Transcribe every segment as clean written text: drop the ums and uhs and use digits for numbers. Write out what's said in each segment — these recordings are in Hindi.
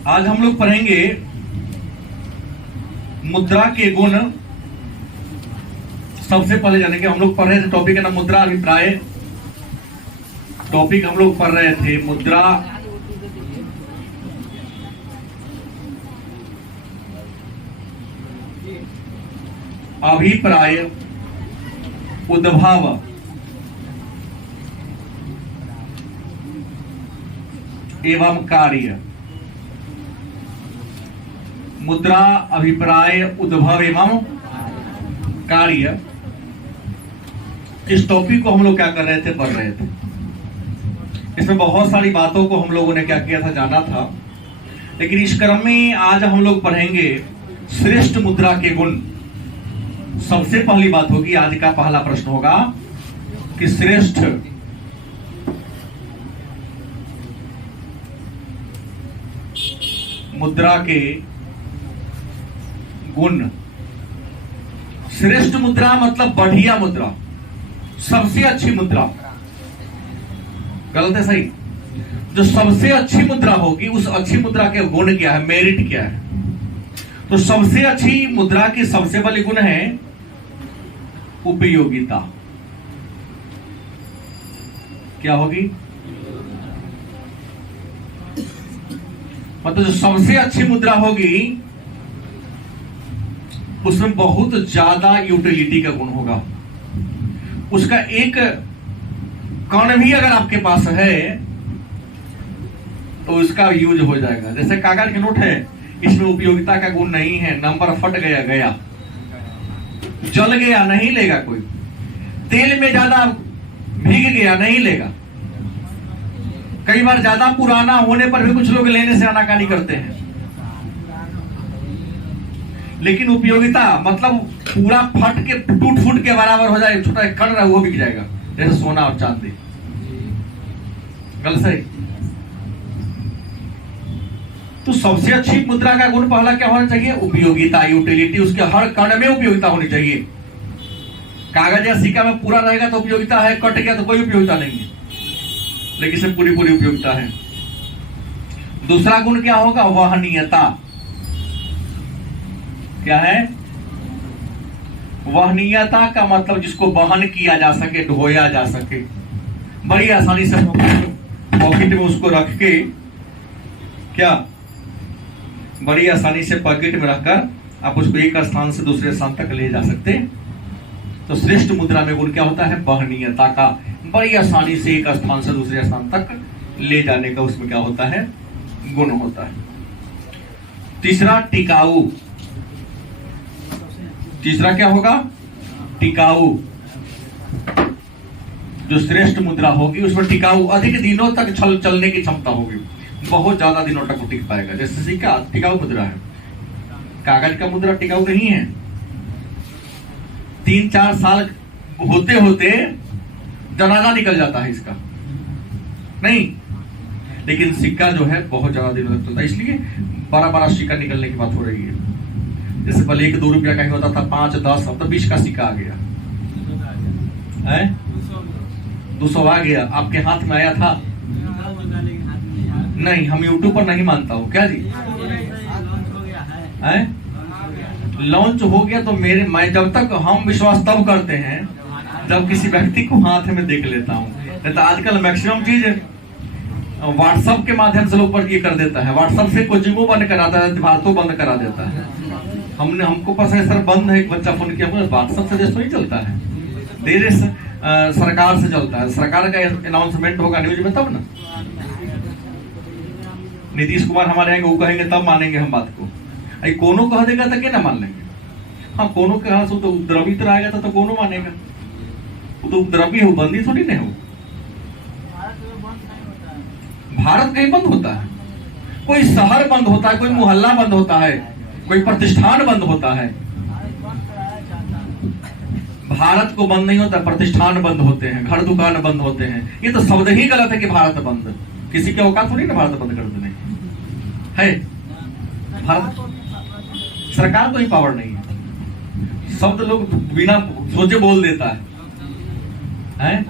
आज हम लोग पढ़ेंगे मुद्रा के गुण। सबसे पहले जानेंगे, हम लोग पढ़ रहे थे टॉपिक का नाम मुद्रा अभिप्राय। टॉपिक हम लोग पढ़ रहे थे मुद्रा अभिप्राय, उद्भव, एवं कार्य। मुद्रा अभिप्राय, उद्भव एवं कार्य, इस टॉपिक को हम लोग क्या कर रहे थे, पढ़ रहे थे। इसमें बहुत सारी बातों को हम लोगों ने क्या किया था, जाना था। लेकिन इस क्रम में आज हम लोग पढ़ेंगे श्रेष्ठ मुद्रा के गुण। सबसे पहली बात होगी, आज का पहला प्रश्न होगा कि श्रेष्ठ मुद्रा के गुण। श्रेष्ठ मुद्रा मतलब बढ़िया मुद्रा, सबसे अच्छी मुद्रा। गलत है सही? जो सबसे अच्छी मुद्रा होगी उस अच्छी मुद्रा के गुण क्या है, मेरिट क्या है? तो सबसे अच्छी मुद्रा की सबसे पहली गुण है उपयोगिता। क्या होगी? मतलब जो सबसे अच्छी मुद्रा होगी उसमें बहुत ज्यादा यूटिलिटी का गुण होगा। उसका एक कण भी अगर आपके पास है तो इसका यूज हो जाएगा। जैसे कागज के नोट है, इसमें उपयोगिता का गुण नहीं है, नंबर फट गया, गया, जल गया, नहीं लेगा कोई। तेल में ज्यादा भीग गया, नहीं लेगा। कई बार ज्यादा पुराना होने पर भी कुछ लोग लेने से आनाकानी करते हैं। लेकिन उपयोगिता मतलब पूरा फट के टूट फूट के बराबर हो जाए, छोटा एक कण रहा वो बिक जाएगा, जैसे सोना और चांदी। गलत सही? तो सबसे अच्छी मुद्रा का गुण पहला क्या होना चाहिए? उपयोगिता, यूटिलिटी। उसके हर कण में उपयोगिता होनी चाहिए। कागज या सिक्का में पूरा रहेगा तो उपयोगिता है, कट गया तो कोई उपयोगिता नहीं है, लेकिन इसमें पूरी पूरी उपयोगिता है। दूसरा गुण क्या होगा? वहनीयता। क्या है? वहनीयता का मतलब जिसको वहन किया जा सके, ढोया जा सके, बड़ी आसानी से पॉकेट में उसको रख के, क्या बड़ी आसानी से पॉकेट में रखकर आप उसको एक स्थान से दूसरे स्थान तक ले जा सकते। तो श्रेष्ठ मुद्रा में गुण क्या होता है? वहनीयता का, बड़ी आसानी से एक स्थान से दूसरे स्थान तक ले जाने का उसमें क्या होता है? गुण होता है। तीसरा टिकाऊ। तीसरा क्या होगा? टिकाऊ। जो श्रेष्ठ मुद्रा होगी उसमें टिकाऊ, अधिक दिनों तक चलने की क्षमता होगी, बहुत ज्यादा दिनों तक टिक पाएगा। जैसे सिक्का टिकाऊ मुद्रा है, कागज का मुद्रा टिकाऊ नहीं है। 3-4 साल होते होते जनाजा निकल जाता है इसका, नहीं। लेकिन सिक्का जो है बहुत ज्यादा दिनों तक चलता है, इसलिए बड़ा बड़ा सिक्का निकलने की बात हो रही है। जैसे पहले 1-2 रुपया का ही होता था, 5-10, अब तो 20 का सिक्का आ गया है। 200 आ गया। आपके हाथ में आया था? नहीं, हम यूट्यूब पर नहीं मानता हूँ। क्या जी? लॉन्च हो गया तो मैं जब तक हम विश्वास तब करते हैं जब किसी व्यक्ति को हाथ में देख लेता हूँ। नहीं तो आजकल मैक्सिमम चीज व्हाट्सएप के माध्यम से लोग पर ये कर देता है। व्हाट्सएप से कोचिंगो बंद कराता है, भारतो बंद करा देता है। हमको पता है सर बंद है, एक बच्चा फोन किया, व्हाट्सएप से देश नहीं चलता है, देश सरकार से चलता है। सरकार का अनाउंसमेंट होगा न्यूज में तब ना। नीतीश कुमार हमारे आएंगे, वो कहेंगे तब मानेंगे हम बात को। अरे कोनो कह देगा तो क्या ना मान लेंगे? हाँ, कोनो के हाथ से तो उपद्रवी तरह आएगा तो कोनो मानेगा। वो तो उपद्रवी हो, बंदी थोड़ी नहीं हो। भारत कहीं बंद होता है? कोई शहर बंद होता है, कोई मोहल्ला बंद होता है, कोई प्रतिष्ठान बंद होता है। भारत को बंद नहीं होता, प्रतिष्ठान बंद होते हैं, घर दुकान बंद होते हैं। ये तो शब्द ही गलत है कि भारत बंद। किसी के औकात थोड़ी ना भारत बंद कर देने है। भारत सरकार को ही पावर नहीं है, शब्द लोग बिना सोचे बोल देता है।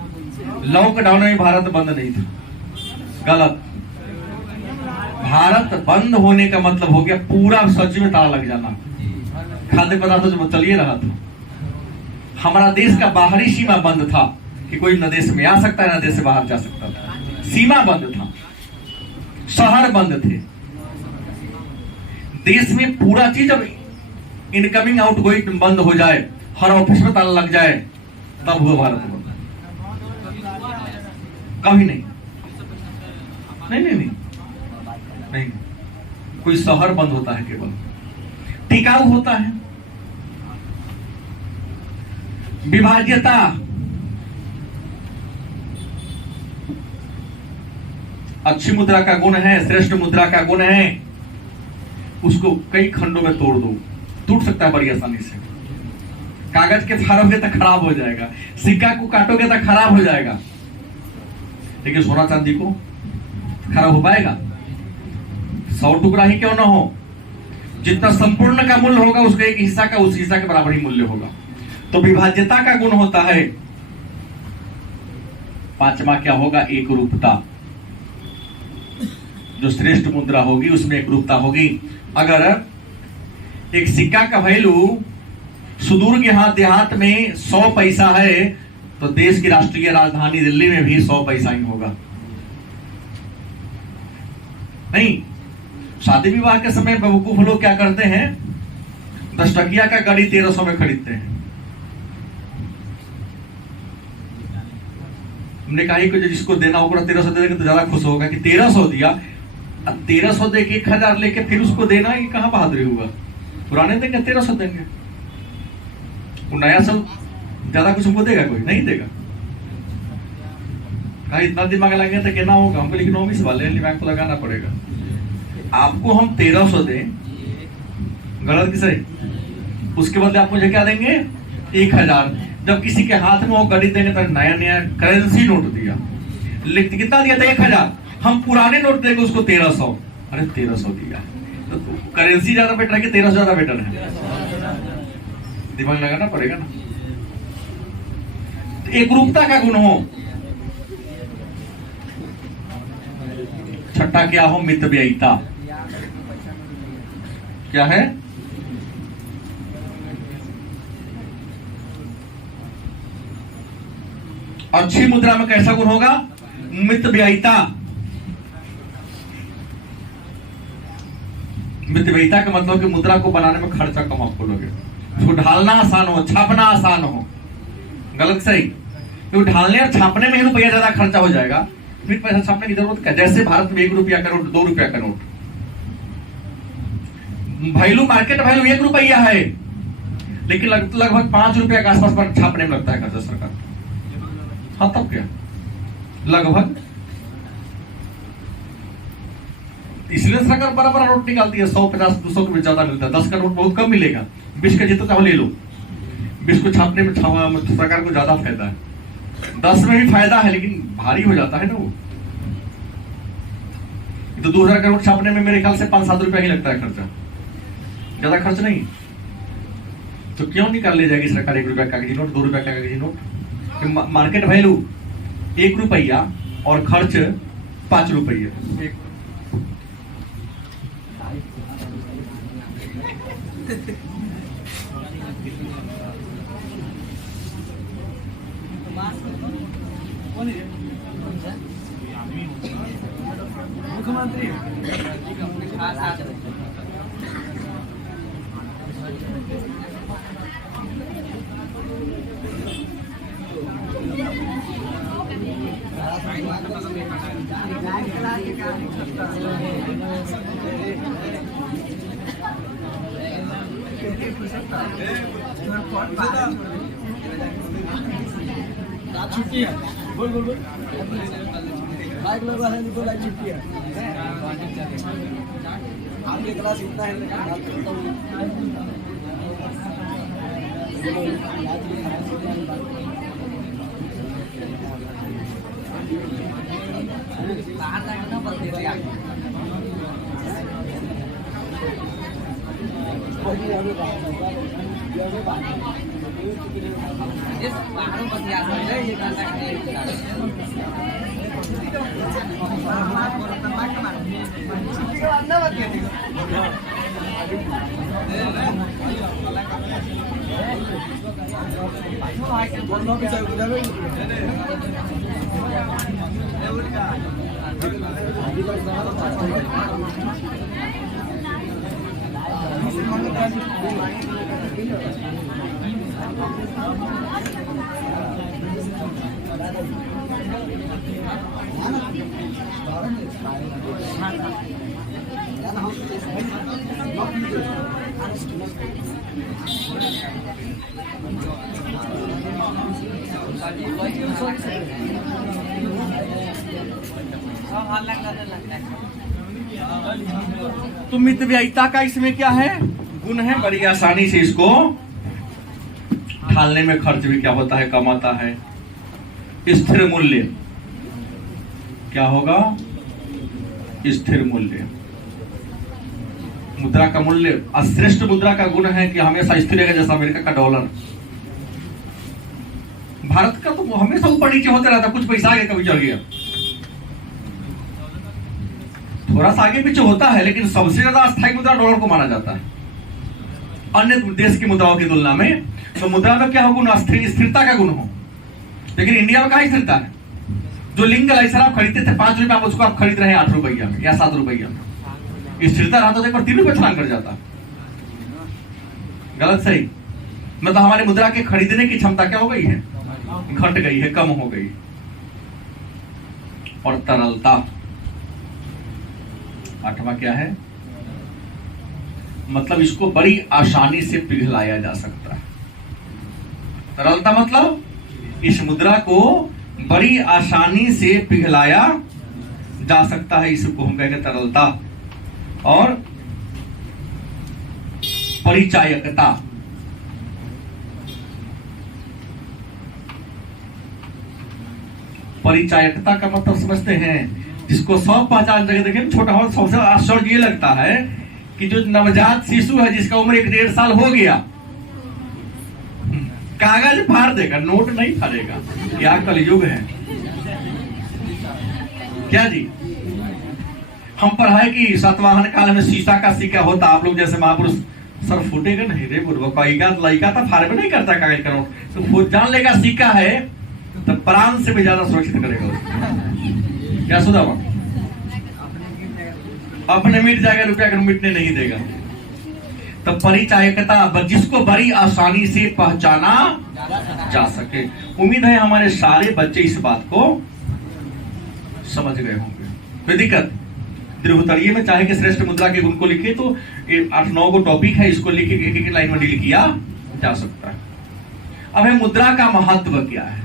लॉकडाउन में भारत बंद नहीं था, गलत। भारत बंद होने का मतलब हो गया पूरा सच में ताला लग जाना। खाद्य पदार्थों से चलिए रहा था, हमारा देश का बाहरी सीमा बंद था कि कोई न देश में आ सकता है न देश से बाहर जा सकता था। सीमा बंद था, शहर बंद थे, देश में पूरा चीज अब इनकमिंग आउट गोइंग बंद हो जाए, हर ऑफिस में ताला लग जाए, तब हुआ भारत बंद। कभी नहीं, नहीं नहीं नहीं नहीं, कोई शहर बंद होता है केवल, टिकाऊ होता है। विभाज्यता, अच्छी मुद्रा का गुण है, श्रेष्ठ मुद्रा का गुण है, उसको कई खंडों में तोड़ दो, टूट सकता है बड़ी आसानी से। कागज के फाड़ोगे तो खराब हो जाएगा, सिक्का को काटोगे तो खराब हो जाएगा, लेकिन सोना चांदी को खराब हो पाएगा? 100 टुकड़ा ही क्यों ना हो, जितना संपूर्ण का मूल्य होगा उसका एक हिस्सा का उस हिस्सा के बराबर ही मूल्य होगा। तो विभाज्यता का गुण होता है। पांचवा क्या होगा? एक रूपता। जो श्रेष्ठ मुद्रा होगी उसमें एक रूपता होगी। अगर एक सिक्का का वैल्यू सुदूर के देहात में 100 पैसा है, तो देश की राष्ट्रीय राजधानी दिल्ली में भी 100 पैसा ही होगा। नहीं, शादी विवाह के समय बेवकूफ लोग क्या करते हैं, 10 टकिया का गाड़ी 1300 में खरीदते हैं। हमने कहा कि जिसको देना होगा 1300 दे देंगे तो ज्यादा खुश होगा कि 1300 दिया। अब 1300 दे के 1000 लेके फिर उसको देना, ये कहां बहादुरी हुआ? पुराने देंगे 1300 देंगे, वो नया सब ज्यादा कुछ हमको देगा? कोई नहीं देगा। कहा इतना दिमाग लगेगा तो कहना होगा हमको, लेकिन ऑफिस वाले दिमाग को लगाना पड़ेगा। आपको हम 1300 दें, गलत कि सही? उसके बदले आप मुझे क्या देंगे? 1000। जब किसी के हाथ में वो घड़ी देंगे तो नया नया करेंसी नोट दिया, लिख कितना दिया था? 1000। हम पुराने नोट देंगे उसको 1300। अरे 1300 दिया तो करेंसी ज्यादा बेटर है कि 1300 ज्यादा बेटर है? दिमाग लगाना पड़ेगा ना। तो एक रूपता का गुण हो। छठा क्या हो? मितव्ययिता। क्या है? अच्छी मुद्रा में कैसा गुण होगा? मितव्ययिता। मितव्ययिता का मतलब कि मुद्रा को बनाने में खर्चा कम आपको लगे, उसको ढालना आसान हो, छापना आसान हो। गलत सही? तो ढालने और छापने में ही रुपया ज्यादा खर्चा हो जाएगा, फिर पैसा छापने की जरूरत क्या? जैसे भारत में 1 रुपया का नोट, 2 रुपया का नोट, वैल्यू मार्केट वैल्यू 1 रुपया है, लेकिन लगभग 5 रुपया के आसपास पर छापने में लगता है खर्चा सरकार। हाँ तब क्या? लगभग। इसलिए सरकार बड़ा बड़ा नोट निकालती है, 100, 50, 200 के ज्यादा मिलता है। 10 का नोट बहुत कम मिलेगा, 20 का जितना चाहो ले लो। 20 को छापने में सरकार को ज्यादा फायदा है, 10 में भी फायदा है, लेकिन भारी हो जाता है ना वो। तो 2000 का नोट छापने में मेरे ख्याल से 5-7 रुपया ही लगता है खर्चा, ज्यादा खर्च नहीं। तो क्यों निकाल ले जाएगी सरकार 1 रुपया कागजी नोट, 2 रुपया का कागजी नोट? मार्केट वैल्यू 1 रुपया और खर्च 5 रुपये। मुख्यमंत्री छुट्टी है, बोल बोल बोल बाइक लगा है, बोल छुट्टी है। आपके क्लास इतना है ये तो मितव्ययिता का इसमें क्या है, गुण है। बड़ी आसानी से इसको ढालने में खर्च भी क्या होता है, कम आता है। स्थिर मूल्य क्या होगा, स्थिर मूल्य। मुद्रा का मूल्य, श्रेष्ठ मुद्रा का गुण है कि हमेशा स्थिर रहेगा, जैसा अमेरिका का डॉलर। भारत का तो हमेशा ऊपर नीचे होते रहता, कुछ पैसा आगे कभी चढ़ गया, थोड़ा सा आगे पीछे होता है, लेकिन सबसे ज्यादा अस्थायी मुद्रा डॉलर को माना जाता है अन्य देश की मुद्राओं की तुलना में। तो मुद्रा में क्या हो गुण, स्थिरता का गुण हो। लेकिन इंडिया में कहा स्थिरता है। जो लिंग लाइसेंस आप खरीदते थे 5 रुपया, उसको आप खरीद रहे हैं 8 रुपया में या 7 रुपया में। स्थिरता रहा तो देखो 3 रुपये छलांग कर जाता। गलत सही, मतलब हमारी मुद्रा के खरीदने की क्षमता क्या हो गई है, घट गई है, कम हो गई। और तरलता, 8वां क्या है, मतलब इसको बड़ी आसानी से पिघलाया जा सकता है। तरलता मतलब इस मुद्रा को बड़ी आसानी से पिघलाया जा सकता है, इसको हम कहेंगे तरलता। और परिचायकता, परिचायकता का मतलब समझते हैं, जिसको सब पहचान जगह देखें छोटा हो। सबसे आश्चर्य ये लगता है कि जो नवजात शिशु है जिसका उम्र 1-1.5 साल हो गया, कागज फाड़ देगा, नोट नहीं फाड़ेगा। क्या कलयुग है क्या जी। हम पढ़ाए कि सातवाहन काल में शीशा का सिक्का होता, आप लोग जैसे महापुरुष, सर फूटेगा नहीं रे बुढ़वा, लड़का तो फाड़ नहीं करता कागज का नोट, तो जान लेगा सिक्का है तो प्राण से भी ज्यादा सुरक्षित करेगा उसको। क्या सुधावा, अपने मिट जाएगा, रुपया कर मिटने नहीं देगा। तो परिचायकता, जिसको बड़ी आसानी से पहचाना जा सके। उम्मीद है हमारे सारे बच्चे इस बात को समझ गए होंगे। कोई दिक्कत, त्रिभुतरीय में चाहे कि श्रेष्ठ मुद्रा के गुण को लिखे तो 8-9 को टॉपिक है, इसको लिखे एक लाइन में डील किया जा सकता है। अब है मुद्रा का महत्व क्या है।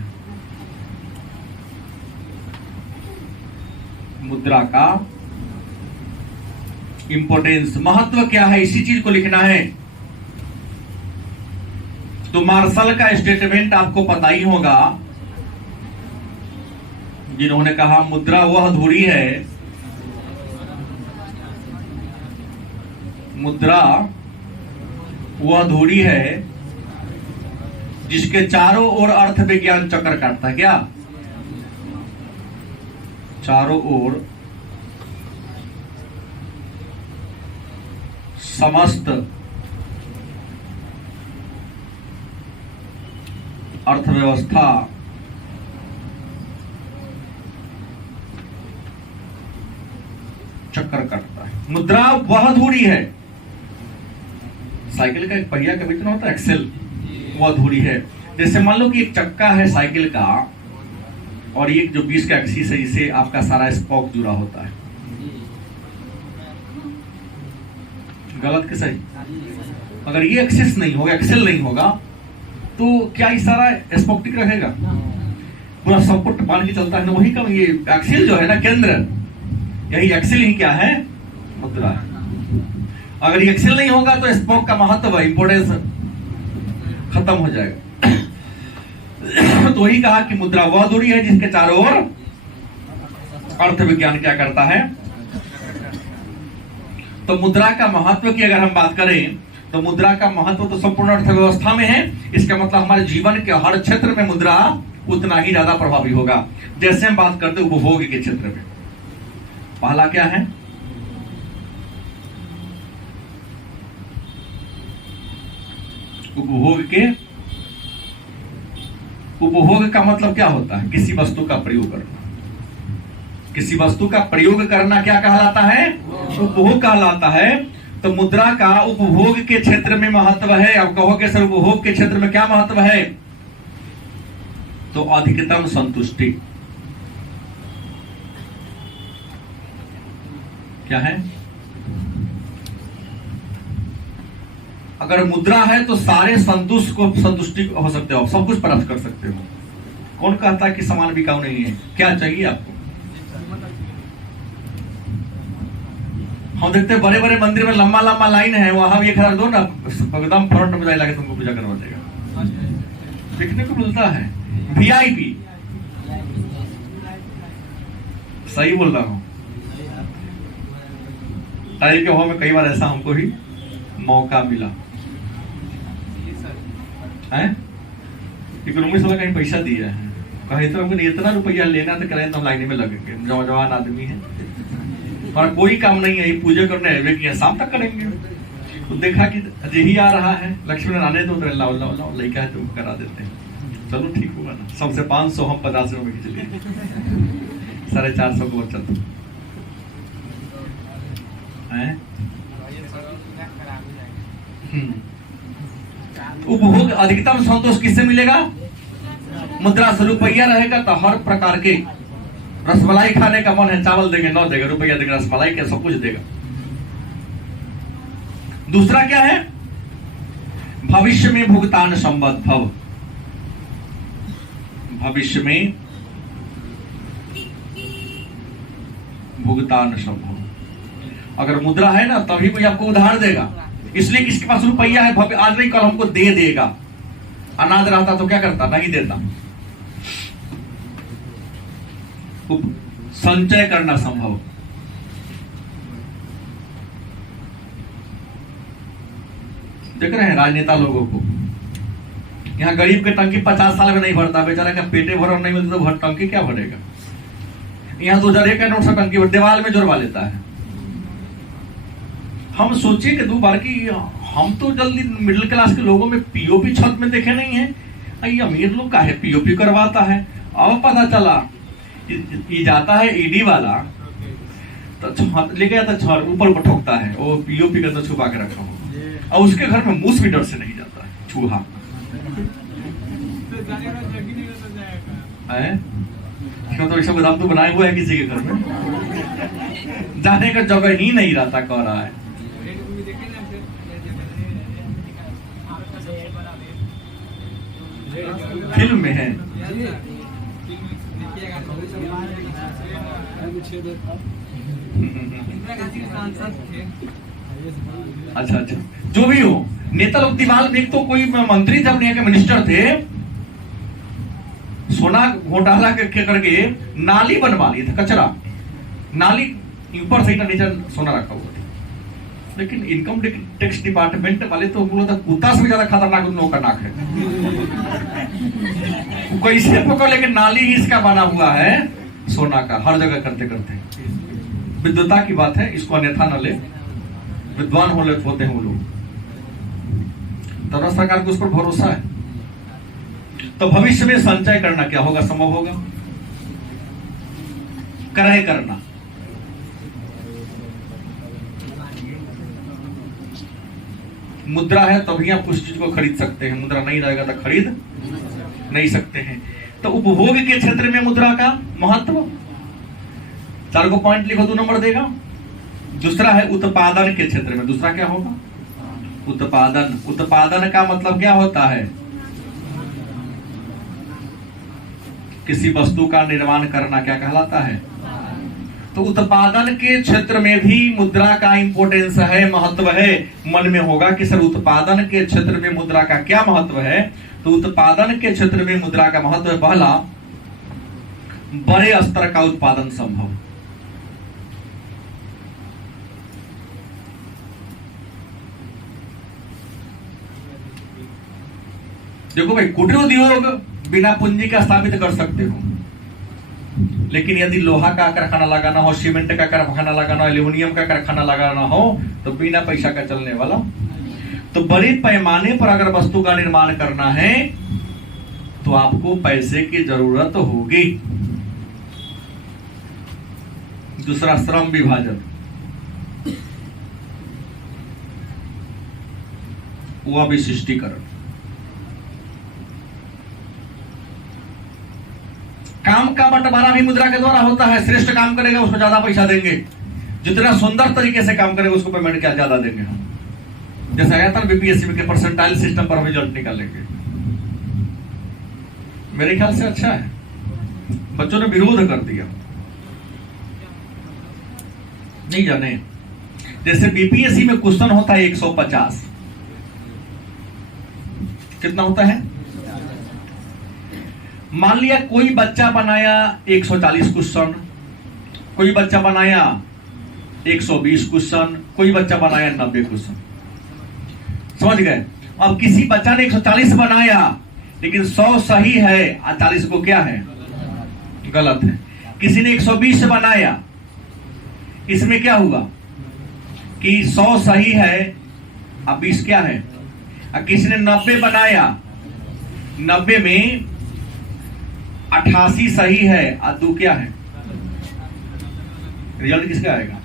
मुद्रा का इंपोर्टेंस, महत्व क्या है, इसी चीज को लिखना है। तो मार्शल का स्टेटमेंट आपको पता ही होगा, जिन्होंने कहा मुद्रा वह धुरी है, मुद्रा वह धुरी है जिसके चारों ओर अर्थ विज्ञान चक्कर काटता है। क्या, चारों ओर समस्त अर्थव्यवस्था चक्कर काटता है। मुद्रा वह धुरी है, साइकिल का एक पहिया का बीच में होता है एक्सेल, वह धुरी है। जैसे मान लो कि एक चक्का है साइकिल का, और एक जो 20 का एक्सिस है, जिसे आपका सारा स्पोक जुड़ा होता है। गलत के सही, अगर ये एक्सिस नहीं होगा, एक्सेल नहीं होगा, तो क्या ये सारा स्पोक टिक रहेगा, पूरा सपोर्ट मान के चलता है ना। वही का ये एक्सेल जो है ना, केंद्र, यही एक्सेल ही क्या है, मुद्रा है। अगर ये एक्सेल नहीं होगा तो स्पोक का महत्व, इंपोर्टेंस खत्म हो जाएगा। तो वही कहा कि मुद्रा वह धुरी है जिसके चारों ओर अर्थ विज्ञान क्या करता है। तो मुद्रा का महत्व की अगर हम बात करें तो मुद्रा का महत्व तो संपूर्ण अर्थव्यवस्था में है। इसका मतलब हमारे जीवन के हर क्षेत्र में मुद्रा उतना ही ज्यादा प्रभावी होगा। जैसे हम बात करते हैं उपभोग के क्षेत्र में, पहला क्या है, उपभोग के, उपभोग का मतलब क्या होता है? किसी वस्तु का प्रयोग करना। किसी वस्तु का प्रयोग करना क्या कहलाता है? उपभोग कहलाता है। तो मुद्रा का उपभोग के क्षेत्र में महत्व है। अब कहोगे सर उपभोग के क्षेत्र में क्या महत्व है? तो अधिकतम संतुष्टि। क्या है? अगर मुद्रा है तो सारे संतुष्टि हो सकते हो, सब कुछ प्राप्त कर सकते हो। कौन कहता है कि सामान बिकाऊ नहीं है? क्या चाहिए आपको? हम देखते हैं बड़े बड़े मंदिर में लंबा लंबा लाइन है, वहां भी एक रख दो ना, एकदम फ्रंट में जाके तुमको पूजा करवा देगा। देखने को मिलता है। वीआईपी, सही बोल रहा हूं। टाइल के भाव में कई बार ऐसा हमको भी मौका मिला है कि गुरुमुख साहब कहीं पैसा दिया है, कहे तो हमको इतना रुपया लेना तो करें तो हम लाइन में लगेंगे, नौजवान आदमी है और कोई काम नहीं है, पूजा करने है कि शाम तक करेंगे। तो देखा कि यही आ रहा है, लक्ष्मण आने दो तो लड़का है तो करा देते हैं। चलो ठीक हुआ ना, सबसे 500 हम 50 रुपए खींच लिए, 450 को बचत है। उपभोग अधिकतम संतोष किससे मिलेगा? मुद्रा से। रुपया रहेगा तो हर प्रकार के रसमलाई खाने का मन है, चावल देंगे 9 देगा, रुपया देगा, रसमलाई के सब कुछ देगा। दूसरा क्या है? भविष्य में भुगतान संबद्ध भव। भविष्य में भुगतान संभव। अगर मुद्रा है ना तभी कोई आपको उधार देगा, इसलिए किसके पास रुपया है आज नहीं कल हमको दे देगा। अनाथ रहता तो क्या करता? नहीं देता। संचय करना संभव। देख रहे हैं राजनेता लोगों को, यहाँ गरीब के टंकी 50 साल में नहीं भरता, बेचारा का पेटे भर नहीं मिलता तो टंकी क्या भरेगा? यहाँ 2001 का नोट से टंकी दीवार में जोड़वा लेता है। हम सोचे कि 2 बार की हम तो जल्दी मिडिल क्लास के लोगों में पीओपी छत में देखे नहीं है, ये अमीर लोग का है पीओपी करवाता है। अब पता चला ये जाता है ईडी वाला तो छत लेके आता, छत ऊपर ठोकता है, वो पीओपी का तो छुपा के रखा हो, और उसके घर में मूस भी डर से नहीं जाता है, चूहा है। तो ऐसा गोदाम तो बनाए हुआ है किसी के घर में, जाने का जगह ही नहीं रहता, कह रहा है। फिल्म में है। अच्छा अच्छा, जो भी हो, नेता लोग दीवार में, एक तो कोई मंत्री थे अपने के मिनिस्टर थे, सोना घोटाला करके नाली बनवा ली था, कचरा नाली ऊपर से नीचे सोना रखा हुआ था। लेकिन इनकम टैक्स डिपार्टमेंट वाले तो बोला था कुत्ता से भी ज्यादा खतरनाक नौकरनाक है, कैसे पकड़, लेकिन नाली ही इसका बना हुआ है सोना का, हर जगह करते करते। विद्वता की बात है, इसको अन्यथा न ले, विद्वान होते हैं वो लोग। तो सरकार को उस पर भरोसा है। तो भविष्य में संचय करना क्या होगा? संभव होगा। क्रय करना, मुद्रा है तभी आप उस चीज को खरीद सकते हैं, मुद्रा नहीं रहेगा तो खरीद नहीं सकते हैं। तो उपभोग के क्षेत्र में मुद्रा का महत्व, 4 को पॉइंट लिखो, 2 नंबर देगा। दूसरा है उत्पादन के क्षेत्र में। दूसरा क्या होगा? उत्पादन। उत्पादन का मतलब क्या होता है? किसी वस्तु का निर्माण करना क्या कहलाता है? तो उत्पादन के क्षेत्र में भी मुद्रा का इंपोर्टेंस है, महत्व है। मन में होगा कि सर उत्पादन के क्षेत्र में मुद्रा का क्या महत्व है? तो उत्पादन के क्षेत्र में मुद्रा का महत्व है, पहला, बड़े स्तर का उत्पादन संभव। देखो भाई, कुटीर उद्योग बिना पूंजी का स्थापित कर सकते हो, लेकिन यदि लोहा का कारखाना लगाना हो, सीमेंट का कारखाना लगाना हो, एल्यूमिनियम का कारखाना लगाना हो, तो बिना पैसा का चलने वाला। तो बड़े पैमाने पर अगर वस्तु का निर्माण करना है तो आपको पैसे की जरूरत होगी। दूसरा, श्रम विभाजन, व विशिष्टीकरण। काम का बंटवारा भी मुद्रा के द्वारा होता है। श्रेष्ठ काम करेगा उसको ज्यादा पैसा देंगे, जितना सुंदर तरीके से काम करेगा उसको पेमेंट क्या ज्यादा देंगे हम। जैसे आया था बीपीएससी के परसेंटाइल सिस्टम पर हम रिजल्ट निकालेंगे, मेरे ख्याल से अच्छा है। बच्चों ने विरोध कर दिया, नहीं जाने। जैसे बीपीएससी में क्वेश्चन होता है 150, कितना होता है? मान लिया कोई बच्चा बनाया 140 क्वेश्चन, कोई बच्चा बनाया 120 क्वेश्चन, कोई बच्चा बनाया 90 क्वेश्चन, समझ गए? अब किसी बच्चा ने 140 बनाया लेकिन 100 सही है और 40 को क्या है? गलत है। किसी ने 120 बनाया, इसमें क्या हुआ कि 100 सही है और 20 क्या है? और किसी ने 90 बनाया, 90 में 88 सही है और 2 क्या है? रिजल्ट किसका आएगा?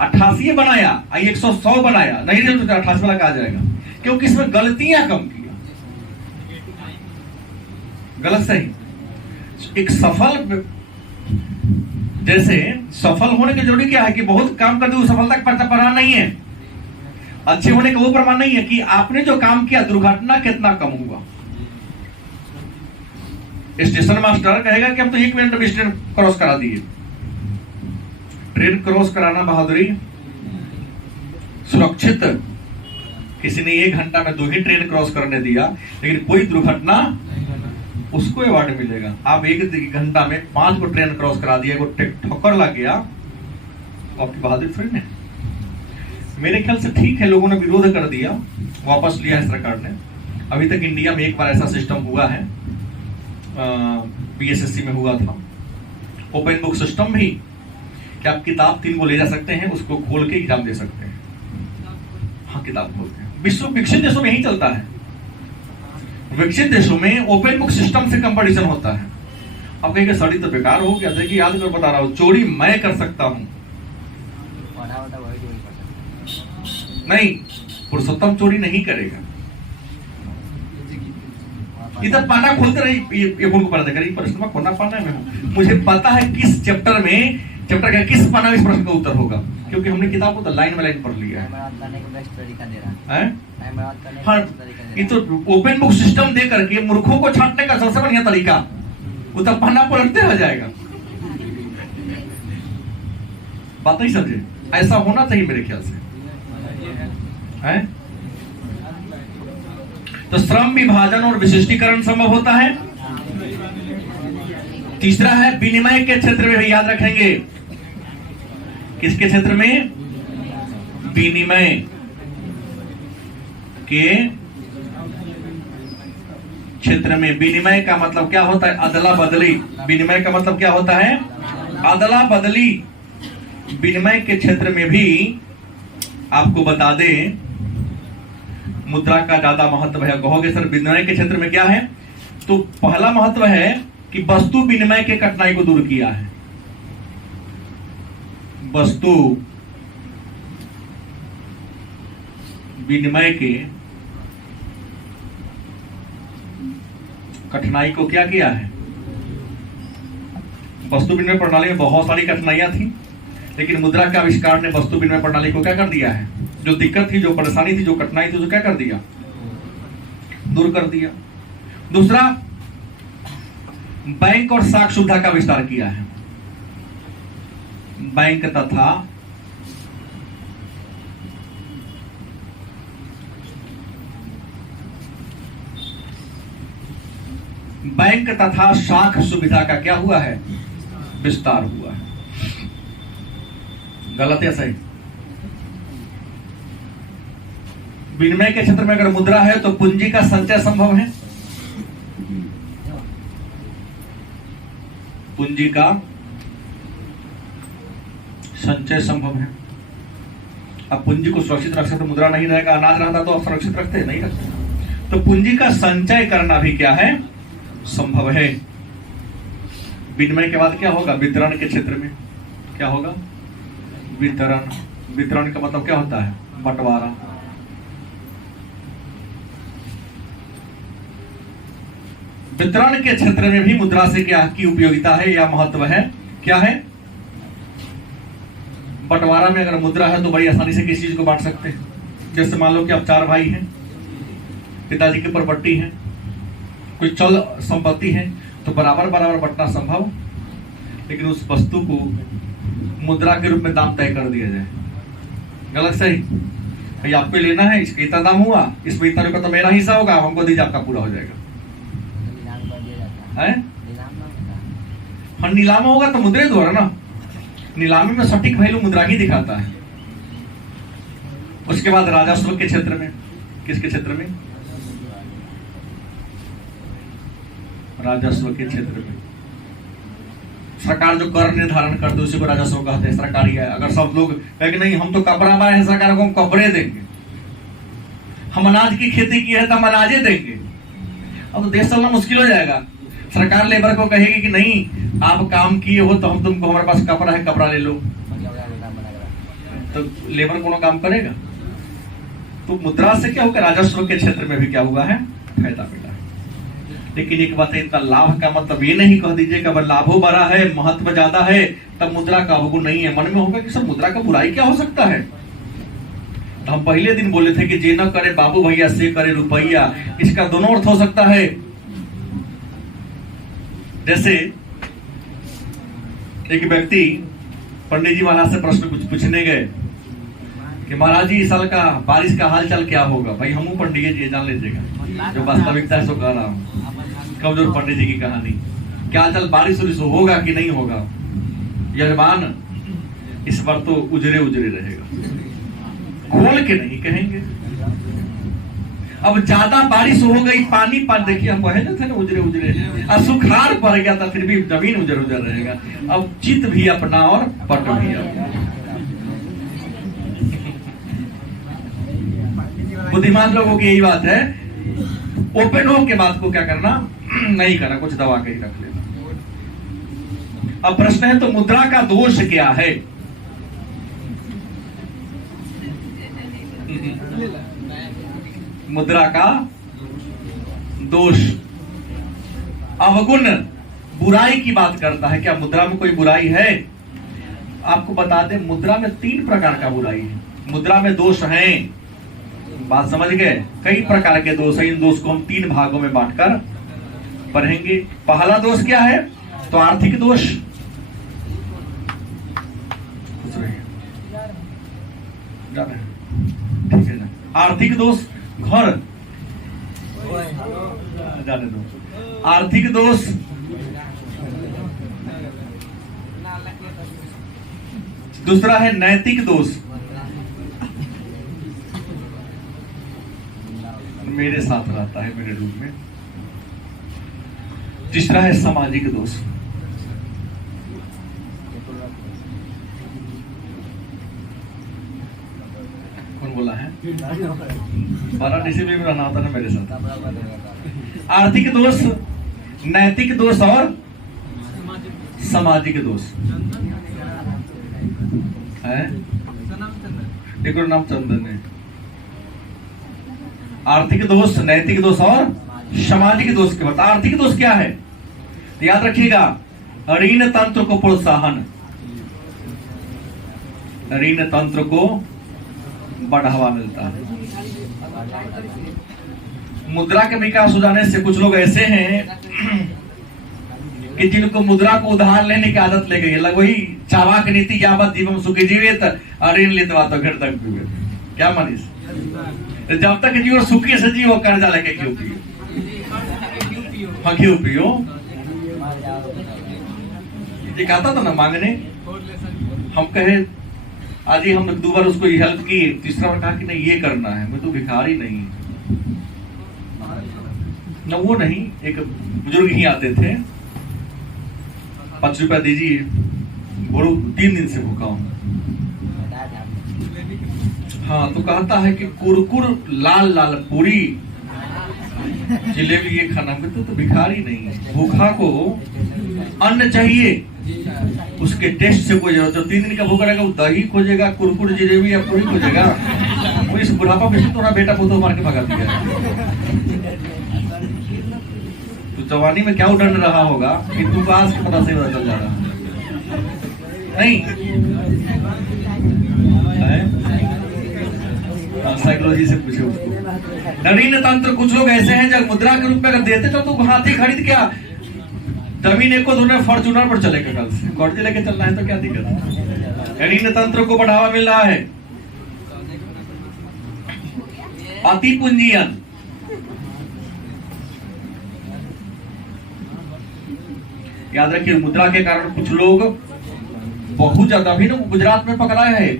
88 बनाया और 100 बनाया, नहीं रिजल्ट 88 वाला कहा जाएगा, क्योंकि इसमें गलतियां कम किया। गलत सही। एक सफल, जैसे सफल होने की जरूरी क्या है कि बहुत काम कर दो, सफलता का प्रमाण नहीं है। अच्छे होने का वो प्रमाण नहीं है कि आपने जो काम किया दुर्घटना कितना कम हुआ। स्टेशन मास्टर कहेगा कि हम तो 1 मिनट में ट्रेन क्रॉस करा दिए। ट्रेन क्रॉस कराना बहादुरी, सुरक्षित। किसी ने 1 घंटा में 2 ही ट्रेन क्रॉस करने दिया लेकिन कोई दुर्घटना, उसको अवार्ड मिलेगा। आप 1 घंटा में 5 को ट्रेन क्रॉस करा दिया, ठोकर लग गया, आपकी बहादुरी थोड़ी नहीं। मेरे ख्याल से ठीक है, लोगों ने विरोध कर दिया, वापस लिया है सरकार ने। अभी तक इंडिया में एक बार ऐसा सिस्टम हुआ है, बीएसएससी में हुआ था, ओपन बुक सिस्टम भी, कि आप किताब 3 को ले जा सकते हैं, उसको खोल के एग्जाम दे सकते हैं। हाँ, किताब खोल के। विश्व विकसित देशों में यही चलता है। विकसित देशों में ओपन बुक सिस्टम से कंपटीशन होता है। अब कहेंगे सड़ी तो बेकार हो गया, देखिए याद कर बता रहा हूं, चोरी मैं कर सकता हूं, नहीं, पुरुषोत्तम चोरी नहीं करेगा। इधर पाना खोलते रही, ये को पढ़ा करिए, प्रश्न में खोलना पाना में हूं, मुझे पता है किस चैप्टर में, चैप्टर का किस पाना में इस प्रश्न का उत्तर होगा, क्योंकि हमने किताब को तो लाइन बाय लाइन पढ़ लिया है। हाँ, ये तो ओपन बुक सिस्टम दे करके मूर्खों को छांटने का सबसे बढ़िया तरीका, उत्तर पढ़ना पलटते रह जाएगा। बात नहीं समझे? ऐसा होना चाहिए मेरे ख्याल से, है? तो श्रम विभाजन और विशिष्टीकरण संभव होता है। तीसरा है विनिमय के क्षेत्र में भी, याद रखेंगे, किसके क्षेत्र में? विनिमय के क्षेत्र में। विनिमय का मतलब क्या होता है? अदला बदली। विनिमय का मतलब क्या होता है? अदला बदली। विनिमय के क्षेत्र में भी आपको बता दें, मुद्रा का ज्यादा महत्व है। कहोगे सर विनिमय के क्षेत्र में क्या है? तो पहला महत्व है कि वस्तु विनिमय के कठिनाई को दूर किया है। वस्तु विनिमय के कठिनाई को क्या किया है? वस्तु विनिमय प्रणाली में बहुत सारी कठिनाइयां थी, लेकिन मुद्रा के आविष्कार ने वस्तु विनिमय प्रणाली को क्या कर दिया है? जो दिक्कत थी, जो परेशानी थी, जो कठिनाई थी, उसको क्या कर दिया? दूर कर दिया। दूसरा, बैंक और साख सुविधा का विस्तार किया है। बैंक तथा साख सुविधा का क्या हुआ है? विस्तार हुआ है। गलत या सही? विनिमय के क्षेत्र में अगर मुद्रा है तो पूंजी का संचय संभव है। पूंजी का संचय संभव है। अब पूंजी को सुरक्षित रख सकते तो मुद्रा नहीं रहेगा, अनाज रहता तो आप सुरक्षित रखते नहीं रखते। तो पूंजी का संचय करना भी क्या है, संभव है। विनिमय के बाद क्या होगा, वितरण के क्षेत्र में क्या होगा, वितरण। वितरण का मतलब क्या होता है, बंटवारा। वितरण के क्षेत्र में भी मुद्रा से क्या की उपयोगिता है या महत्व है, क्या है, बंटवारा में अगर मुद्रा है तो बड़ी आसानी से किसी चीज को बांट सकते हैं। जैसे मान लो कि आप 4 भाई हैं, पिताजी की प्रॉपर्टी है, कोई चल संपत्ति है, तो बराबर बराबर बंटना संभव, लेकिन उस वस्तु को मुद्रा के रूप में दाम तय कर दिया जाए। गलत सही, भाई आपको लेना है, इसका इतना दाम हुआ, इसमें इतना रुपया तो मेरा हिस्सा होगा, हमको दीजिए, आपका पूरा हो जाएगा। है हाँ, नीलाम होगा तो मुद्रे द्वारा ना, नीलामी में सटीक वैल्यू मुद्रा ही दिखाता है। उसके बाद राजस्व के क्षेत्र में, किसके क्षेत्र में, राजस्व के क्षेत्र में सरकार जो कर निर्धारण करते है उसी को राजस्व कहते हैं। सरकारी है, अगर सब लोग कहेंगे नहीं हम तो कपड़ा हमारे हैं, सरकार को हम कपड़े देंगे, हम अनाज की खेती की है तो हम अनाजे देंगे, अब तो देश चलना मुश्किल हो जाएगा। सरकार लेबर को कहेगी कि नहीं आप काम किए हो तो हम तुमको, हमारे पास कपड़ा है, कपड़ा ले लो, तो लेबर कौन काम करेगा। तो मुद्रा से क्या होगा, राजस्व के क्षेत्र में भी क्या हुआ है, फायदा मिला है। लेकिन एक बात है, इतना लाभ का मतलब ये नहीं कह दीजिए कि अगर लाभो बड़ा है, महत्व ज्यादा है, तब मुद्रा का अवगुण नहीं है। मन में होगा कि सब मुद्रा का बुराई क्या हो सकता है। तो हम पहले दिन बोले थे कि जे न करे बाबू भैया से करे रुपैया, इसका दोनों अर्थ हो सकता है। जैसे एक व्यक्ति पंडित जी महाराज से प्रश्न कुछ पूछने गए कि महाराज जी इस साल का बारिश का हाल चाल क्या होगा। भाई हमू पंडित जी जान लीजिएगा, जो वास्तविकता है सो कह रहा हूँ, कमजोर पंडित जी की कहानी। क्या हाल चाल, बारिश उरिश होगा कि नहीं होगा। यजमान इस बार तो उजरे उजरे रहेगा, खोल के नहीं कहेंगे। अब ज्यादा बारिश हो गई, पानी देखिए हम कहे थे ना उजरे उजरे, अब सुखाड़ पड़ गया था, फिर भी जमीन उजर उजर रहेगा। अब चित भी अपना और पट भी अपना। बुद्धिमान लोगों की यही बात है, ओपन हो के बात को क्या करना नहीं करना, कुछ दबा के ही रख लेना। अब प्रश्न है तो मुद्रा का दोष क्या है। मुद्रा का दोष, अवगुण, बुराई की बात करता है। क्या मुद्रा में कोई बुराई है। आपको बता दें मुद्रा में 3 प्रकार का बुराई है। मुद्रा में दोष हैं, बात समझ गए, कई प्रकार के दोष है। इन दोष को हम 3 भागों में बांटकर पढ़ेंगे। पहला दोष क्या है, तो आर्थिक दोष। ठीक है ना, आर्थिक दोष, घर जाने दो। आर्थिक दोष, दूसरा है नैतिक दोष, मेरे साथ रहता है मेरे रूप में। तीसरा है सामाजिक दोष। कौन बोला है, वाराणसी में भी रहना होता ना मेरे साथ। आर्थिक दोष, नैतिक दोष और सामाजिक दोष है। एक और नाम चंदन है। आर्थिक दोष, नैतिक दोष और सामाजिक दोष के बाद आर्थिक दोष क्या है, तो याद रखिएगा, ऋण तंत्र को प्रोत्साहन, ऋण तंत्र को बढ़ावा मिलता है। मुद्रा के विकास हो जाने से कुछ लोग ऐसे हैं कि जिनको मुद्रा को उधार लेने की आदत ले गई है। वही चावाक नीति यावत जीवन सुखी जीवित ऋण लेतवा तो घर तक पीवे। क्या मनीष, जब तक जीव सुखी से जीव कर्जा लेके क्यों पियो, हाँ क्यों पियो। ये कहता था ना मांगने, हम कहे आज ही हम 2 बार उसको हेल्प की, तीसरा बार कहा कि नहीं ये करना है, मैं तो भिखारी नहीं न, वो नहीं। एक बुजुर्ग ही आते थे, 5 रुपया दीजिए, बोलो 3 दिन से भूखा हूं। हाँ, तो कहता है कि कुरकुर लाल लाल पूरी जिलेबी ये खाना में तो भिखारी नहीं है। भूखा को अन्न चाहिए, उसके टेस्ट से कोई जरूरत। जो 3 दिन का भूखा रहेगा वो दही खोजेगा, कुरकुर जिलेबी या पूरी खोजेगा। वो इस बुढ़ापा में से थोड़ा बेटा पोतो मार के भगा दिया। तो जवानी में क्या उड़न रहा होगा कि तू आज के पता से पता चल जा रहा नहीं। साइकोलॉजी से पूछे उसको। नवीन तंत्र कुछ लोग ऐसे हैं जब मुद्रा के रूप में अगर देते तो तू हाथी खरीद क्या जमीन एक को दोनों फॉर्चूनर पर चलेगा, कल से कॉर्टी लेके चलना है तो क्या दिक्कत है। नवीन तंत्र को बढ़ावा मिल रहा है। अति पूंजीयन, याद रखिए मुद्रा के कारण कुछ लोग बहुत ज्यादा भी ना गुजरात में पकड़ाया है,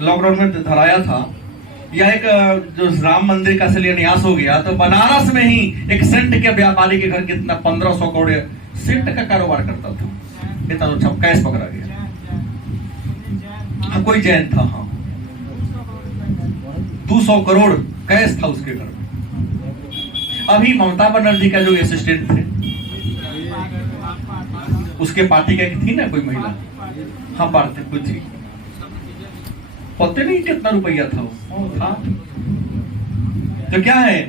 लॉकडाउन में धराया था। यह एक जो राम मंदिर का शिलान्यास हो गया तो बनारस में ही एक सेंट के व्यापारी के घर कितना 1500 करोड़ सेंट का कारोबार करता था, इतना अच्छा कैश पकड़ा गया। हाँ, कोई जैन था, हाँ 200 करोड़ कैश था उसके घर में। अभी ममता बनर्जी का जो असिस्टेंट थे उसके पार्टी का एक थी ना कोई महिला, हाँ पार्टी कुछ थी, पता नहीं कितना रुपया था वो था। तो क्या है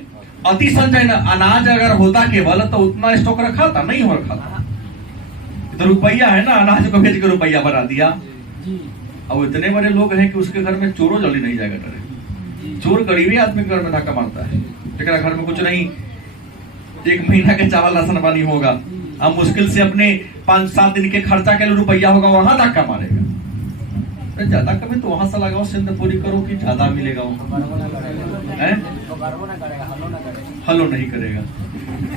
अति संचय न, अनाज अगर होता केवल तो उतना स्टॉक रखा था, नहीं हो रखा था। तो रुपया है ना, अनाज को भेज के रुपया बना दिया। अब इतने बड़े लोग हैं कि उसके घर में चोरों जल्दी नहीं जाएगा डरे। चोर गरीबी आदमी के घर में धक्का मारता है, लेकिन घर में कुछ नहीं, 1 महीना के चावल राशन पानी होगा, अब मुश्किल से अपने 5-7 दिन के खर्चा के लिए रुपया होगा, वहां धक्का मारेगा। ज्यादा कभी तो वहां से लगाओ, सिंध पूरी करो कि ज्यादा मिलेगा, हलो नहीं करेगा।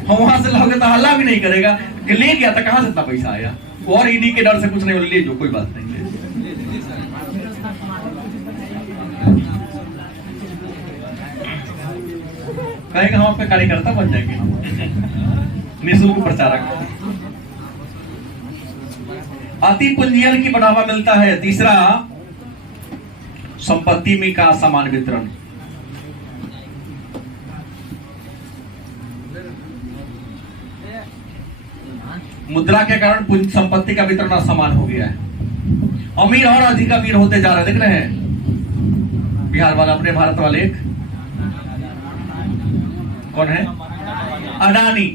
हम वहां से लाओगे तो हल्ला भी नहीं करेगा कि ले गया था कहां से इतना पैसा आया, और ईडी के डर से कुछ नहीं, ले जो कोई बात नहीं, ले कहेगा हम आपके कार्यकर्ता बन जाएंगे, निःशुल्क प्रचारक। अति पूंजीयन की बढ़ावा मिलता है। तीसरा, संपत्ति में का समान वितरण। मुद्रा के कारण संपत्ति का वितरण असमान हो गया है। अमीर और अधिक अमीर होते जा रहे, देख रहे हैं बिहार वाला, अपने भारत वाले एक कौन है, अडानी,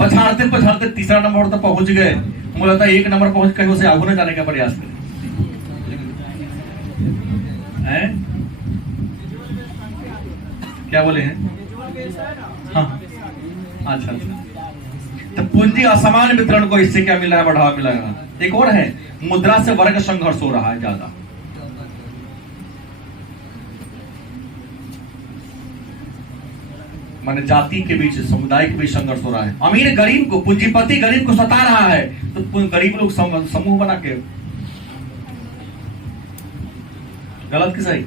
पछाड़ते पछाड़ते तीसरा नंबर तक पहुंच गए। मुझे लगता है 1 नंबर पहुंच कर उसे आगे न जाने का प्रयास करें। क्या बोले हैं? हाँ, अच्छा अच्छा। तो पूंजी असमान वितरण को इससे क्या मिला है, बढ़ावा मिला है। एक और है, मुद्रा से वर्ग संघर्ष हो रहा है ज्यादा। माने जाति के बीच, समुदाय के बीच संघर्ष हो रहा है। अमीर गरीब को, पूंजीपति गरीब को सता रहा है, तो गरीब लोग समूह बना के, गलत कि सही,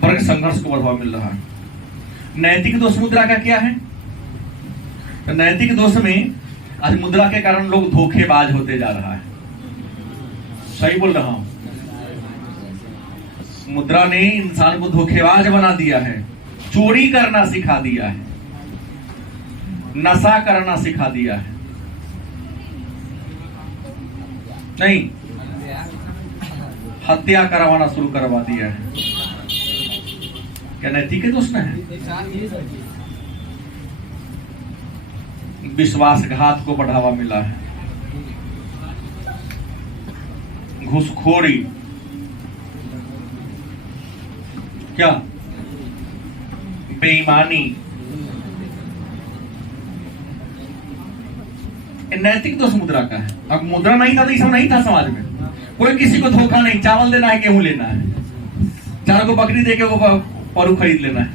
वर्ग संघर्ष को बढ़ावा मिल रहा है। नैतिक दोष मुद्रा का क्या है? तो नैतिक दोष में आज मुद्रा के कारण लोग धोखेबाज होते जा रहा है। सही बोल रहा हूं? मुद्रा ने इंसान को धोखेबाज बना दिया है, चोरी करना सिखा दिया है, नशा करना सिखा दिया है, नहीं हत्या करवाना शुरू करवा दिया है। क्या नैतिक है दोस्त है? विश्वासघात को बढ़ावा मिला है, घूसखोरी, क्या बेईमानी, नैतिक दोष मुद्रा का है। अब मुद्रा नहीं था तो ये सब नहीं था समाज में। कोई किसी को धोखा नहीं, चावल देना है, गेहूं लेना है, 4 को बकरी दे के वो परू खरीद लेना है।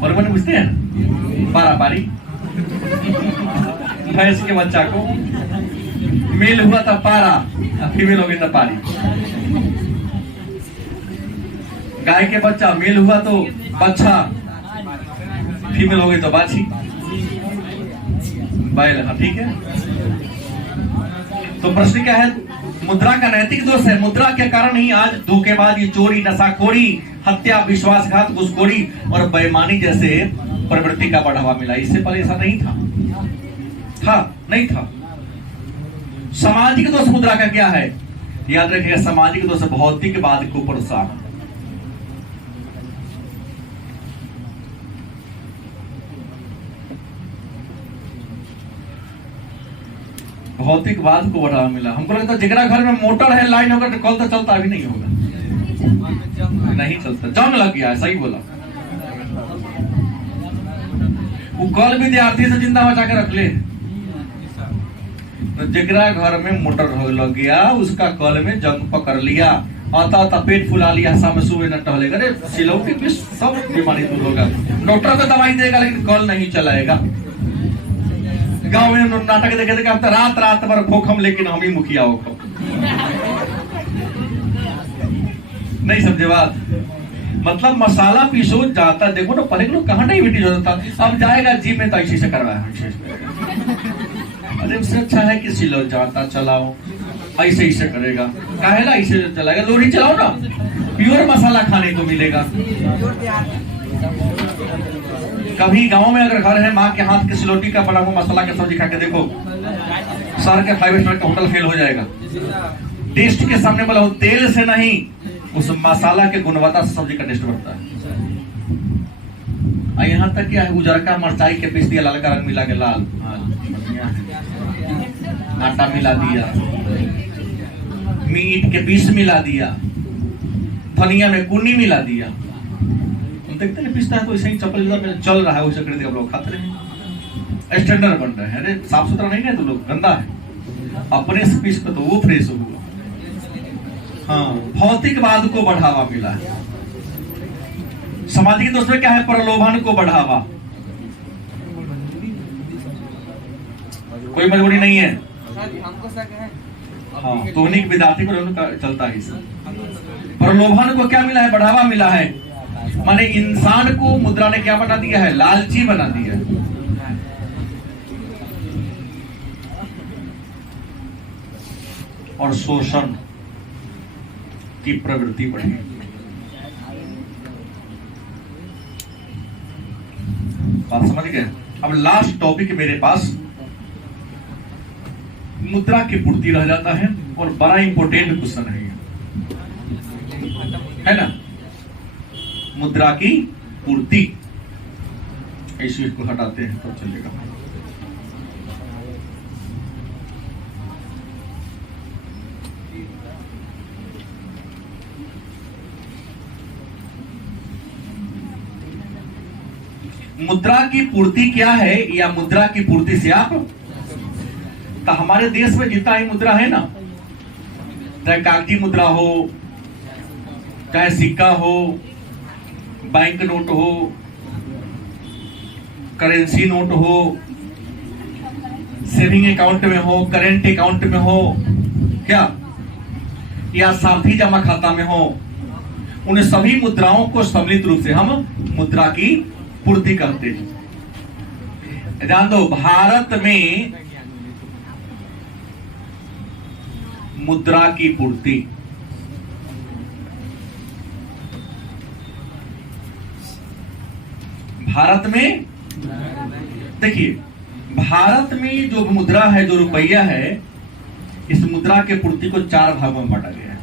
परू मैंने बुझते हैं, पारा पारी, भैंस के बच्चा को मेल हुआ था पारा, फीमेल हो गई था पारी। गाय के बच्चा मेल हुआ तो बच्चा, फीमेल हो गई तो बाछी, बैल। हाँ ठीक है। तो प्रश्न क्या है? मुद्रा का नैतिक दोष है। मुद्रा के कारण ही आज धोखेबाजी, चोरी, नशाखोरी, हत्या, विश्वासघात, घूसखोरी और बेईमानी जैसे प्रवृत्ति का बढ़ावा मिला। इससे पहले ऐसा नहीं था। सामाजिक दोष मुद्रा का क्या है? याद रखिएगा, सामाजिक दोष भौतिकवाद को प्रोत्साहन। भौतिकवाद को बढ़ावा मिला। हमको लगता है जिगरा घर में मोटर है, लाइन होगा तो कल तो चलता भी नहीं होगा, नहीं चलता, जंग लग गया है। सही बोला। वो कल विद्यार्थी से जिंदा बचा के रख ले, तो जिगरा घर में मोटर लग गया, उसका कल में जंग पकड़ लिया, आता पेट फुला लिया, शाम में सुबह न टहलेगा, सिलौटी पे सब बीमारी दूर होगा। डॉक्टर को दवाई देगा लेकिन कल नहीं चलाएगा। गांव में नाटक देखे थे कि रात रात भर खोखम लेकिन हम ही मुखिया हो। नहीं समझे बात? मतलब मसाला पीसो जाता, देखो ना पहले लोग कहाँ डायबिटीज होता था, अब जाएगा जिम में तो ऐसे से करवाया। अरे उससे अच्छा है कि सिलो जाता चलाओ, ऐसे ऐसे करेगा, काहेला ऐसे चलाएगा, लोरी चलाओ ना, प्योर मसाला खाने को मिलेगा। कभी गांव में अगर घर है, माँ के हाथ के सिलोटी का बना हुआ मसाला के सब्जी खा के देखो, शहर के 5 स्टार का होटल फेल हो जाएगा। टेस्ट के सामने बोला, तेल से नहीं, उस मसाला के गुणवत्ता से सब्जी का टेस्ट बढ़ता है। यहाँ तक क्या है, उजरका मरचाई के पीस दिया, लाल का रंग मिला के लाल, आटा मिला दिया, मीट के पीस मिला दिया, धनिया में कुन्नी मिला दिया। देखते हैं पिसता है तो ऐसे ही चप्पल चल रहा है, वैसे करके लोग खाते रहे, स्टैंडर्ड बन रहे हैं। अरे साफ सुथरा नहीं है तो लोग गंदा है, अपने से पीस तो वो फ्रेश हुआ। हाँ, भौतिकवाद को बढ़ावा मिला है। सामाजिक दोष में क्या है? प्रलोभन को बढ़ावा। कोई मजबूरी नहीं है। हाँ, तो विद्यार्थी पर चलता है। प्रलोभन को क्या मिला है? बढ़ावा मिला है। माने इंसान को मुद्रा ने क्या बना दिया है? लालची बना दिया है। और शोषण की प्रवृत्ति बढ़ी। बात समझ गए? अब लास्ट टॉपिक मेरे पास मुद्रा की पूर्ति रह जाता है, और बड़ा इंपोर्टेंट क्वेश्चन है ना, मुद्रा की पूर्ति। इस को हटाते हैं तो चलेगा। मुद्रा की पूर्ति क्या है, या मुद्रा की पूर्ति से आप, तो हमारे देश में जितना ही मुद्रा है ना, चाहे कागजी मुद्रा हो, चाहे सिक्का हो, बैंक नोट हो, करेंसी नोट हो, सेविंग अकाउंट में हो, करेंट अकाउंट में हो, क्या, या सावधि जमा खाता में हो, उन सभी मुद्राओं को सम्मिलित रूप से हम मुद्रा की पूर्ति करते हैं। जान दो, भारत में मुद्रा की पूर्ति भारत में, देखिए भारत में जो मुद्रा है, जो रुपया है, इस मुद्रा के पूर्ति को 4 भागों में बांटा गया है।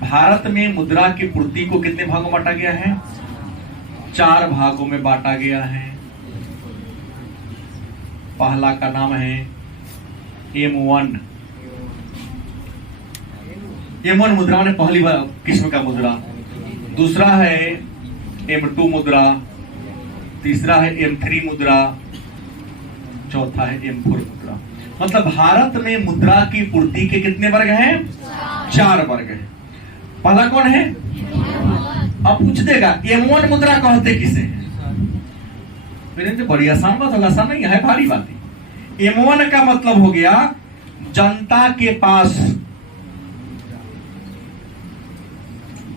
भारत में मुद्रा की पूर्ति को कितने भागों में बांटा गया है? 4 भागों में बांटा गया है। पहला का नाम है M1। M1 मुद्रा ने पहली किस्म का मुद्रा। दूसरा है M2 मुद्रा, तीसरा है M3 मुद्रा, चौथा है M4 मुद्रा। मतलब भारत में मुद्रा की पूर्ति के कितने वर्ग हैं? 4 वर्ग हैं। पहला कौन है? अब पूछ देगा M1 मुद्रा कहते किसे हैं? मेरे तो बड़ी आसान बात होगा, आसान नहीं है, भारी बात है। M1 का मतलब हो गया जनता के पास,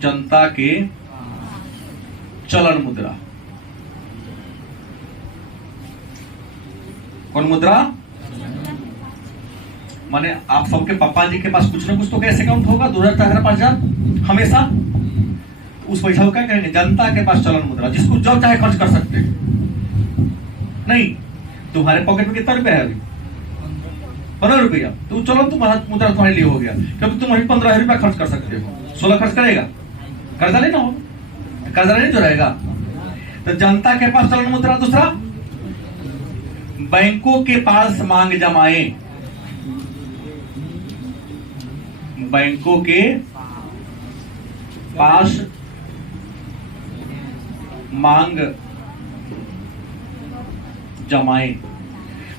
जनता के चलन मुद्रा। कौन मुद्रा? माने आप सबके पापा जी के पास कुछ ना कुछ तो कैश अकाउंट होगा, 2000, 4000, 5000 हमेशा। उस पैसा को क्या कहेंगे? जनता के पास चलन मुद्रा, जिसको जो चाहे खर्च कर सकते हैं। नहीं, तुम्हारे पॉकेट में कितना रुपया है अभी? 15 रुपया। तो चलो तुम्हारा मुद्रा तुम्हारे लिए हो गया, क्योंकि तुम अभी 15 रुपया खर्च कर सकते हो। 16 खर्च करेगा, कर्जा लेना हो, कर्जा लेने जो रहेगा। तो जनता के पास चलन मुद्रा। दूसरा, बैंकों के पास मांग जमाएं। बैंकों के पास मांग जमाएं,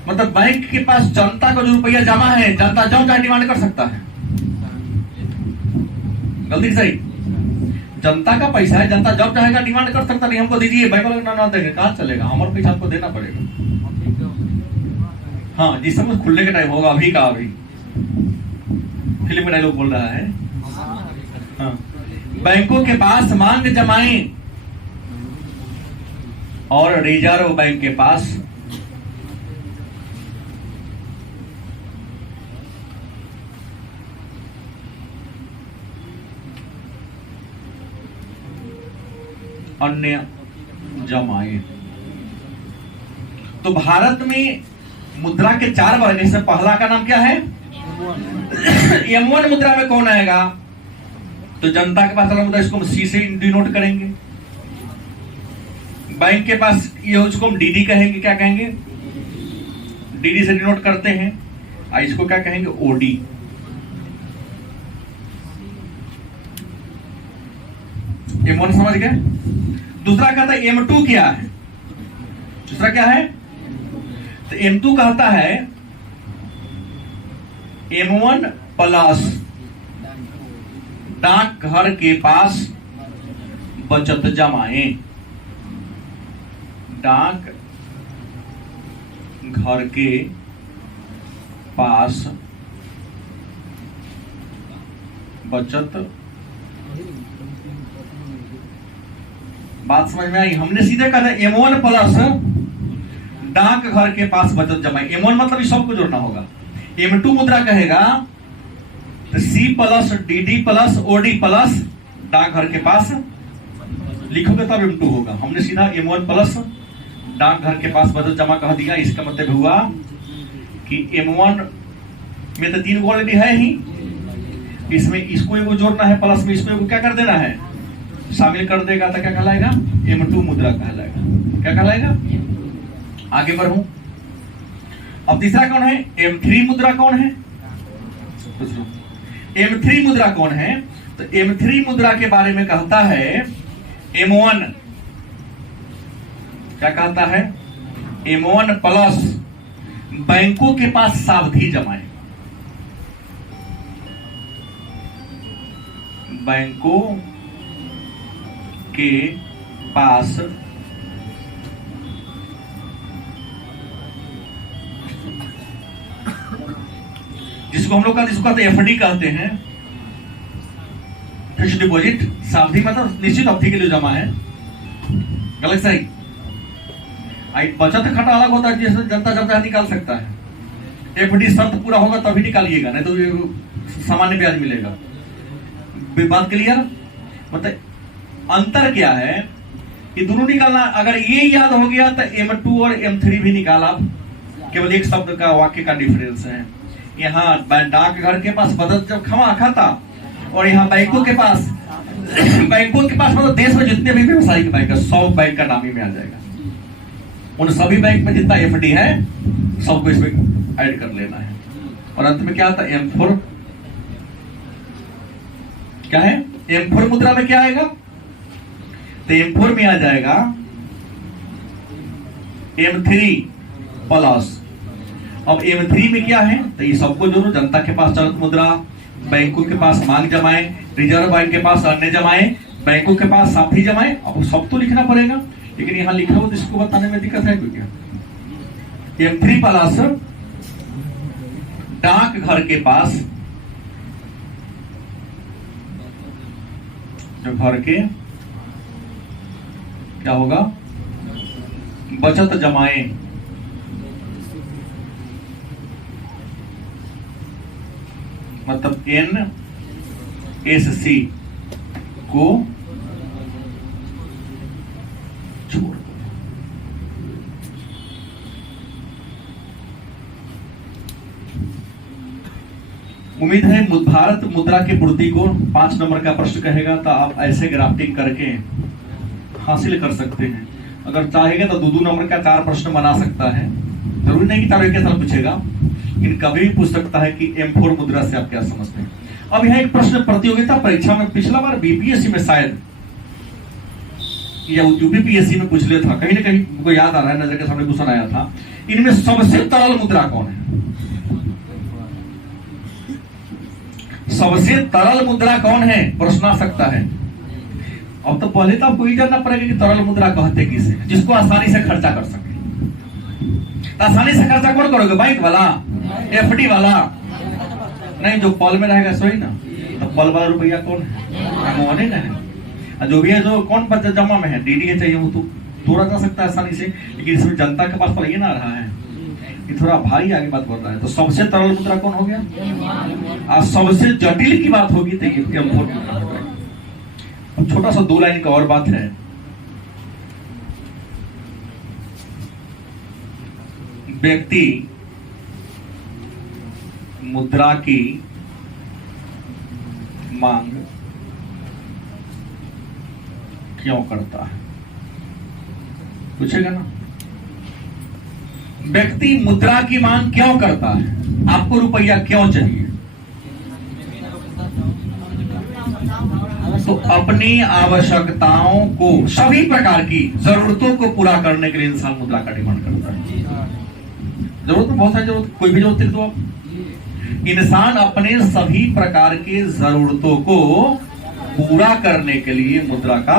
मतलब बैंक के पास जनता का जो रुपया जमा है, जनता जो चाहे डिमांड कर सकता है। गलती सही? जनता का पैसा है, जनता जब चाहेगा डिमांड कर सकता। नहीं हमको दीजिए, बैंक वाले ना देंगे, कहां चलेगा? हमारे पैसा आपको देना पड़ेगा। हाँ, जिस समय खुलने का टाइम होगा, अभी का अभी फिल्म में डायलॉग बोल रहा है। हाँ, बैंकों के पास मांग जमाएं और रिजर्व बैंक के पास अन्य जमाएं। तो भारत में मुद्रा के 4 वर्ग हैं। पहला का नाम क्या है? M1 मुद्रा में कौन आएगा? तो जनता के पास चलन मुद्रा, इसको हम C से डिनोट करेंगे। बैंक के पास ये उसको हम DD कहेंगे। क्या कहेंगे? DD से डिनोट करते हैं। इसको क्या कहेंगे? OD। M1 समझ गए? दूसरा कहता है M2 क्या है? दूसरा क्या है? तो M2 कहता है M1 प्लस डाकघर के पास बचत जमाएं। डाक घर के पास बचत। बात समझ में आई? हमने सीधे कहा M1 प्लस डाक घर के पास बचत जमाएं। M1 मतलब इस सबको जोड़ना होगा। M2 मुद्रा कहेगा तो C plus DD plus OD plus डाक घर के पास लिखोगे तब M2 होगा। हमने सीधा M1 प्लस डाक घर के पास बचत जमा कह दिया। इसका मतलब हुआ कि M1 में तो 3 ऑलरेडी है ही, इसमें इसको एगो जोड़ना है, प्लस में इसको एगो क्या कर देना है? शामिल कर देगा तो क्या कहलाएगा? M2 मुद्रा कहलाएगा। क्या कहलाएगा? आगे बढ़ूं। अब तीसरा कौन है? M3 मुद्रा कौन है? M3 मुद्रा कौन है? तो M3 मुद्रा के बारे में कहता है M1। क्या कहता है? M1 प्लस बैंकों के पास सावधि जमाएं। बैंकों के पास जिसको हम लोग जिसको कहते हैं FD कहते हैं, फिक्स्ड डिपॉजिट। सावधि मतलब निश्चित अवधि के लिए जमा है। गलत सही? बचत खाता अलग होता है, जिससे जनता जब चाहे निकाल सकता है। FD शर्त पूरा होगा तभी निकालिएगा, नहीं तो सामान्य ब्याज मिलेगा। बात क्लियर? मतलब अंतर क्या है कि दोनों निकालना। अगर ये याद हो गया तो M2 और M3 भी निकाला, केवल एक शब्द का, वाक्य का डिफरेंस है। यहाँ डाकघर के पास बचत जब खमा खाता, और यहाँ बैंकों के पास मतलब देश में जितने भी व्यवसायिक बैंक है, 100 बैंक का नाम ही में आ जाएगा। उन सभी बैंक में जितना FD है सबको इसमें ऐड कर लेना है। और अंत में क्या आता है? M4। क्या है? M4 मुद्रा में क्या आएगा? तो M4 में आ जाएगा M3 प्लस। अब M3 में क्या है? तो ये सबको जोड़ो। जनता के पास चलत मुद्रा, बैंकों के पास मांग जमाएं, रिजर्व बैंक के पास अन्य जमाएं, बैंकों के पास सावधि जमाएं। अब सब तो लिखना पड़ेगा, लेकिन यहां लिखा हो तो इसको बताने में दिक्कत है क्या? M3 प्लस डाक घर के पास, जो घर के क्या होगा? बचत जमाएं। मतलब NSC को छोड़। उम्मीद है भारत मुद्रा की पूर्ति को 5 नंबर का प्रश्न कहेगा तो आप ऐसे ग्राफ्टिंग करके हासिल कर सकते हैं। अगर चाहेगा तो 2 नंबर का 4 प्रश्न बना सकता है। जरूरी नहीं कि 4 के साथ पूछेगा, लेकिन कभी भी पूछ सकता है कि M4 मुद्रा से आप क्या समझते हैं। अब यह एक प्रश्न प्रतियोगिता परीक्षा में पिछला बार BPSC में शायद या UPPSC में पूछ लिया था, कहीं ना कहीं मुझको याद आ रहा है, नजर के सामने क्वेश्चन आया था। इनमें सबसे तरल मुद्रा कौन है? सबसे तरल मुद्रा कौन है प्रश्न आ सकता है। अब तो पहले तो आपको ये जानना पड़ेगा कि तरल मुद्रा कहते किसे, जिसको आसानी से खर्चा कर सके। तो आसानी से खर्चा कौन करोगे? बैंक वाला, FD वाला नहीं, जो पल में रहेगा सोई ना। तो पल वाला रुपया कौन है? मोने का है। जो भी है जो कौन बच्चा जमा में है, DDA चाहिए वो तो तोड़ा जा सकता है आसानी से, लेकिन इसमें जनता के पास तो ये ना रहा है, ये थोड़ा भारी आगे बात बोल रहा है। तो सबसे तरल मुद्रा कौन हो गया? और सबसे जटिल की बात होगी तो ये अब छोटा सा 2 लाइन का और बात है। व्यक्ति मुद्रा की मांग क्यों करता है? पूछेगा ना। व्यक्ति मुद्रा की मांग क्यों करता है? आपको रुपया क्यों चाहिए? तो अपनी आवश्यकताओं को, सभी प्रकार की जरूरतों को पूरा करने के लिए इंसान मुद्रा का डिमांड करता है। जरूरत बहुत सारी जरूरत, कोई भी जरूरत तो आप इंसान अपने सभी प्रकार की जरूरतों को पूरा करने के लिए मुद्रा का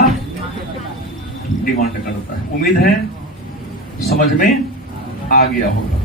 डिमांड करता है। उम्मीद है समझ में आ गया होगा।